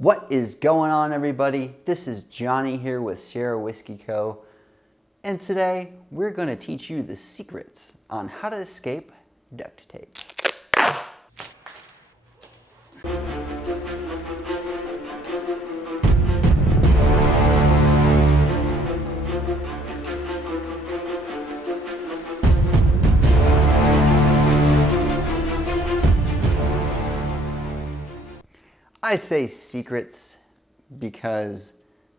What is going on, everybody? This is Johnny here with Sierra Whiskey Co. And today we're going to teach you the secrets on how to escape duct tape. I say secrets because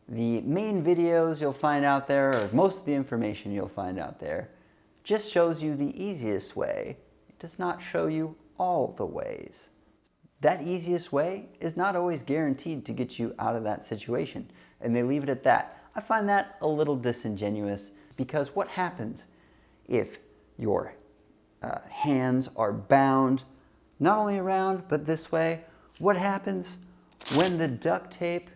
the main videos you'll find out there, or most of the information you'll find out there, just shows you the easiest way. It does not show you all the ways. That easiest way is not always guaranteed to get you out of that situation, and they leave it at that. I find that a little disingenuous because what happens if your hands are bound not only around but this way? What happens when the duct tape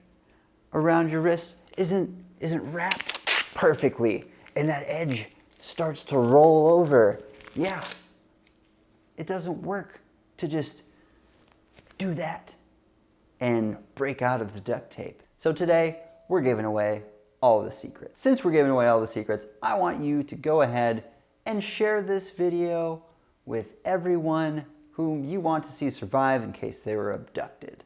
around your wrist isn't wrapped perfectly and that edge starts to roll over? Yeah, it doesn't work to just do that and break out of the duct tape. So today we're giving away all the secrets. Since we're giving away all the secrets, I want you to go ahead and share this video with everyone whom you want to see survive in case they were abducted.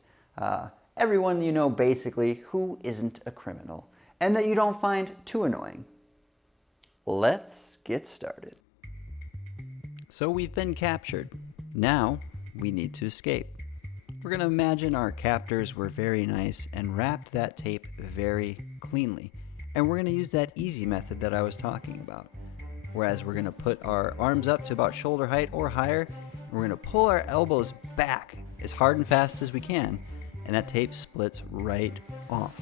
Everyone you know basically who isn't a criminal and that you don't find too annoying. Let's get started. So we've been captured. Now we need to escape. We're going to imagine our captors were very nice and wrapped that tape very cleanly. And we're going to use that easy method that I was talking about. Whereas we're going to put our arms up to about shoulder height or higher. We're going to pull our elbows back as hard and fast as we can, and that tape splits right off.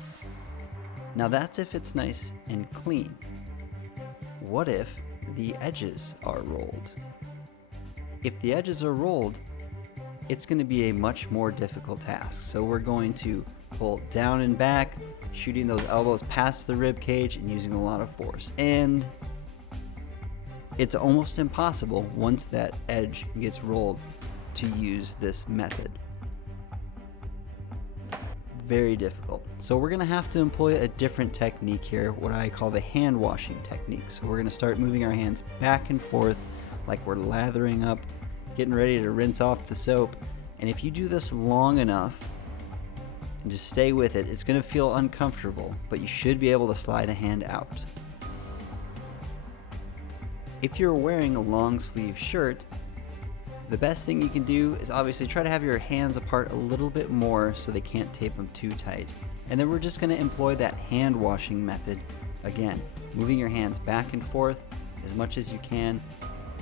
Now that's if it's nice and clean. What if the edges are rolled? If the edges are rolled, it's going to be a much more difficult task. So we're going to pull down and back, shooting those elbows past the rib cage and using a lot of force. And it's almost impossible once that edge gets rolled to use this method. Very difficult. So we're going to have to employ a different technique here, what I call the hand washing technique. So we're going to start moving our hands back and forth like we're lathering up, getting ready to rinse off the soap. And if you do this long enough and just stay with it, it's going to feel uncomfortable, but you should be able to slide a hand out. If you're wearing a long sleeve shirt, the best thing you can do is obviously try to have your hands apart a little bit more so they can't tape them too tight. And then we're just going to employ that hand washing method again, moving your hands back and forth as much as you can.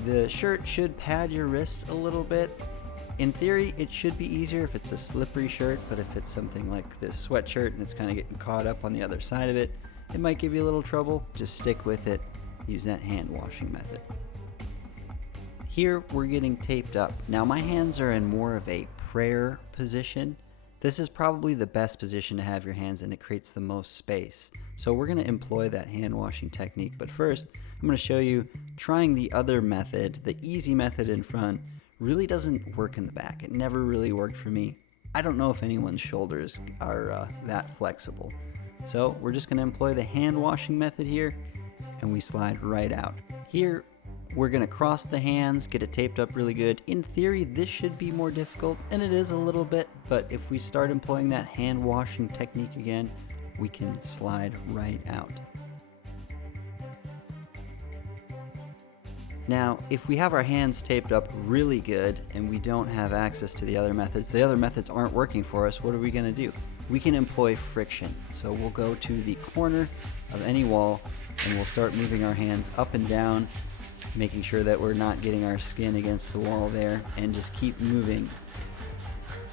The shirt should pad your wrists a little bit. In theory, it should be easier if it's a slippery shirt, but if it's something like this sweatshirt and it's kind of getting caught up on the other side of it, it might give you a little trouble. Just stick with it. Use that hand washing method. Here we're getting taped up. Now my hands are in more of a prayer position. This is probably the best position to have your hands in. It creates the most space. So we're going to employ that hand washing technique. But first, I'm going to show you trying the other method. The easy method in front really doesn't work in the back. It never really worked for me. I don't know if anyone's shoulders are that flexible. So we're just going to employ the hand washing method here. And we slide right out. Here, we're going to cross the hands, get it taped up really good. In theory, this should be more difficult, and it is a little bit, but if we start employing that hand washing technique again, we can slide right out. Now, if we have our hands taped up really good and we don't have access to the other methods aren't working for us, what are we going to do? We can employ friction. So we'll go to the corner of any wall and we'll start moving our hands up and down, making sure that we're not getting our skin against the wall there, and just keep moving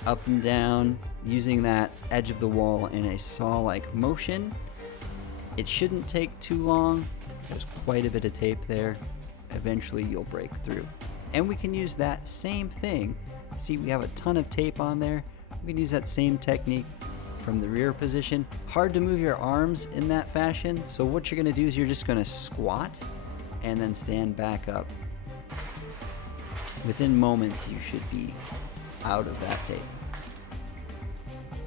up and down, using that edge of the wall in a saw-like motion. It shouldn't take too long. There's quite a bit of tape there. Eventually you'll break through. And we can use that same thing. See, we have a ton of tape on there. We can use that same technique from the rear position. Hard to move your arms in that fashion, so what you're going to do is you're just going to squat and then stand back up. Within moments you should be out of that tape.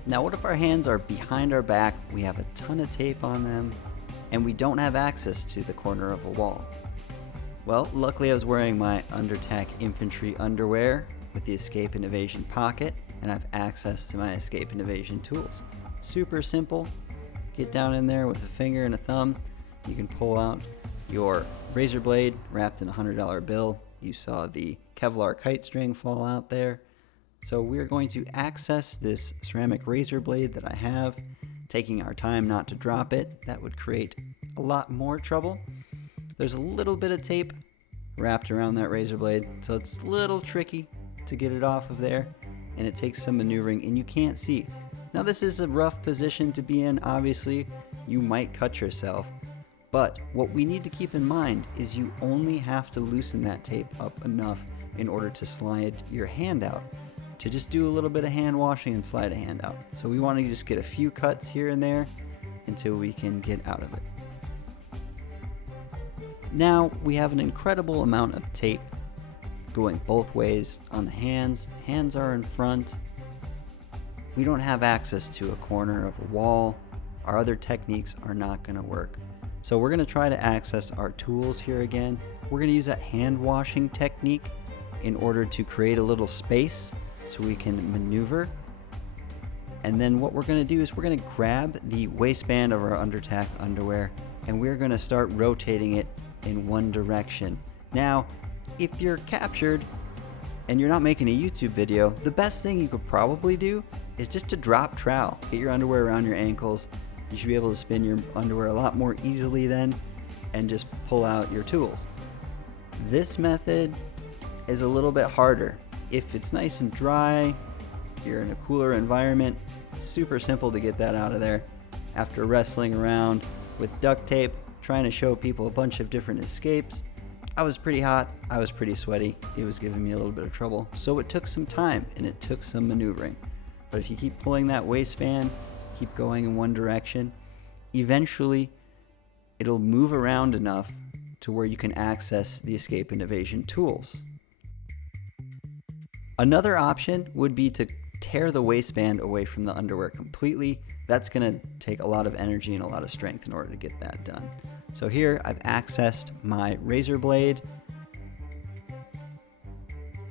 Now what if our hands are behind our back, we have a ton of tape on them, and we don't have access to the corner of a wall? Well, luckily I was wearing my Undertac Infantry underwear with the escape and evasion pocket, and I have access to my escape and evasion tools. Super simple. Get down in there with a finger and a thumb. You can pull out your razor blade wrapped in a $100 bill. You saw the Kevlar kite string fall out there. So we're going to access this ceramic razor blade that I have, taking our time not to drop it. That would create a lot more trouble. There's a little bit of tape wrapped around that razor blade, so it's a little tricky to get it off of there, and it takes some maneuvering, and you can't see. Now this is a rough position to be in. Obviously, you might cut yourself, but what we need to keep in mind is you only have to loosen that tape up enough in order to slide your hand out, to just do a little bit of hand washing and slide a hand out. So we want to just get a few cuts here and there until we can get out of it. Now we have an incredible amount of tape going both ways on the hands. Hands are in front. We don't have access to a corner of a wall. Our other techniques are not going to work. So we're going to try to access our tools here again. We're going to use that hand washing technique in order to create a little space so we can maneuver. And then what we're going to do is we're going to grab the waistband of our Undertac underwear and we're going to start rotating it in one direction. Now, if you're captured and you're not making a YouTube video, the best thing you could probably do is just to drop trowel. Get your underwear around your ankles. You should be able to spin your underwear a lot more easily then, and just pull out your tools. This method is a little bit harder. If it's nice and dry, you're in a cooler environment, super simple to get that out of there. After wrestling around with duct tape, trying to show people a bunch of different escapes, I was pretty hot, I was pretty sweaty, it was giving me a little bit of trouble. So it took some time and it took some maneuvering. But if you keep pulling that waistband, keep going in one direction, eventually it'll move around enough to where you can access the escape and evasion tools. Another option would be to tear the waistband away from the underwear completely. That's going to take a lot of energy and a lot of strength in order to get that done. So here I've accessed my razor blade.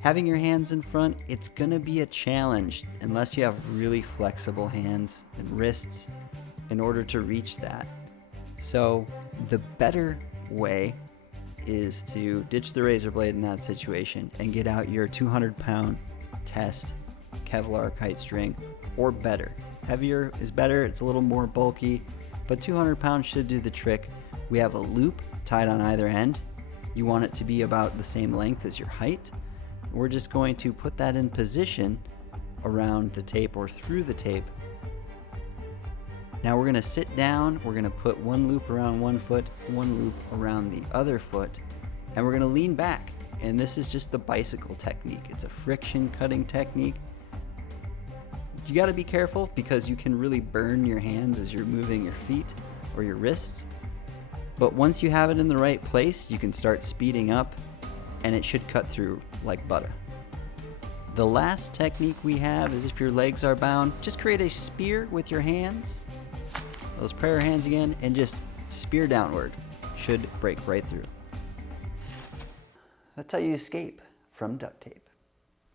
Having your hands in front, it's going to be a challenge unless you have really flexible hands and wrists in order to reach that. So the better way is to ditch the razor blade in that situation and get out your 200-pound test Kevlar kite string, or better. Heavier is better, it's a little more bulky, but 200 pounds should do the trick. We have a loop tied on either end. You want it to be about the same length as your height. We're just going to put that in position around the tape or through the tape. Now we're going to sit down, we're going to put one loop around one foot, one loop around the other foot, and we're going to lean back. And this is just the bicycle technique. It's a friction cutting technique. You got to be careful because you can really burn your hands as you're moving your feet or your wrists. But once you have it in the right place, you can start speeding up and it should cut through like butter. The last technique we have is if your legs are bound, just create a spear with your hands, those prayer hands again, and just spear downward. Should break right through. That's how you escape from duct tape.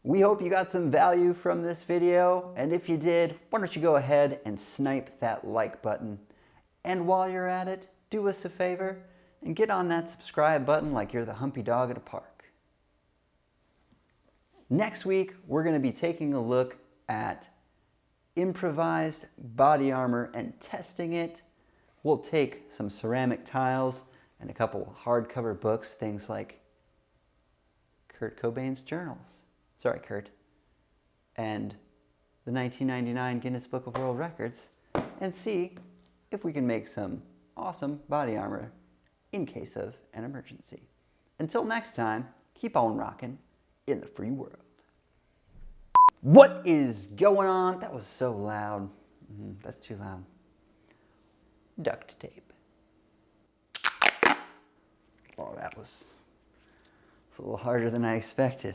We hope you got some value from this video, and if you did, why don't you go ahead and snipe that like button. And while you're at it, do us a favor and get on that subscribe button like you're the humpy dog at a park. Next week, we're going to be taking a look at improvised body armor and testing it. We'll take some ceramic tiles and a couple hardcover books, things like Kurt Cobain's journals. Sorry, Kurt. And the 1999 Guinness Book of World Records, and see if we can make some awesome body armor in case of an emergency. Until next time, keep on rocking in the free world. What is going on? That was so loud. That's too loud. Duct tape. Oh, that was a little harder than I expected.